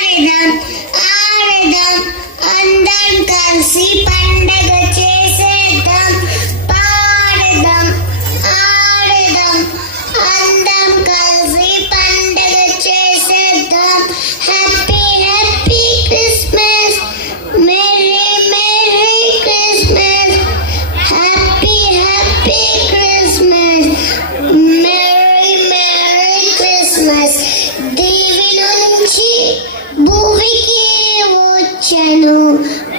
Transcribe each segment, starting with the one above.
ఆడదాం ఆడదాం అందరం కలిసి పండగ చేసేద్దాం పాడదాం ఆడదాం అందరం కలిసి పండగ చేసేద్దాం happy happy Christmas merry merry Christmas happy happy Christmas merry merry Christmas దేవి నుంచి భూమికి వచ్చెను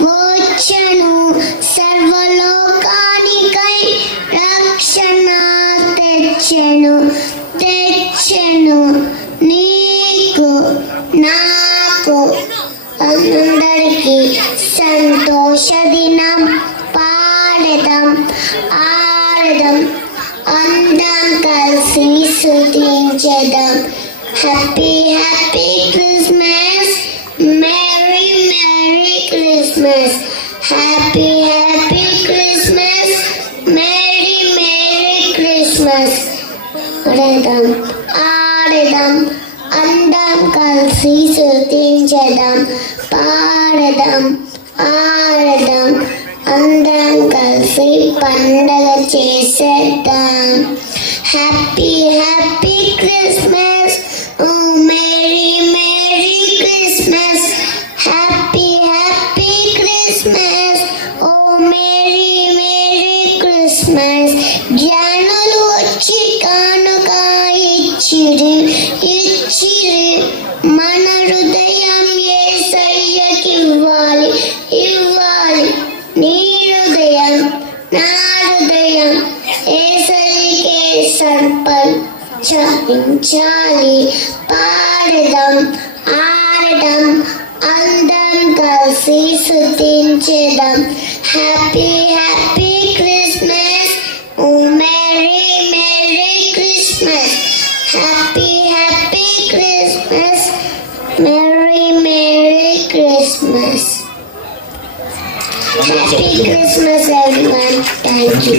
వచ్చెను సర్వలోకానికై రక్షణ తెచ్చెను తెచ్చెను నీకు నాకు అందరికీ సంతోష దినం పాడదాం ఆడదాం అందరం కలిసి స్తుతించెదం happy happy Christmas merry merry Christmas happy happy Christmas merry merry Christmas ఆడదాం ఆడదాం అందరం కలిసి స్తుతించెదం పాడదాం ఆడదాం అందరం కలిసి పండగ చేసేద్దాం హ్యాపీ హ్యాపీ క్రిస్మస్ ఓ merry merry Christmas happy happy Christmas ఓ మేరీ మేరీ క్రిస్మస్ జనులు వచ్చి కానుక ఇచ్చిరి ఇచ్చిరి మన హృదయం యేసయ్యకి ఇవ్వాలి ఇవ్వాలి నీ హృదయం నా హృదయం యేసయ్యకే సమర్పించాలి పాడదాం ఆడదాం అందరం కలిసి స్తుతించెదం హ్యాపీ హ్యాపీ క్రిస్మస్ ఓ merry merry Christmas happy happy Christmas merry merry Christmas happy Christmas everyone. Thank you.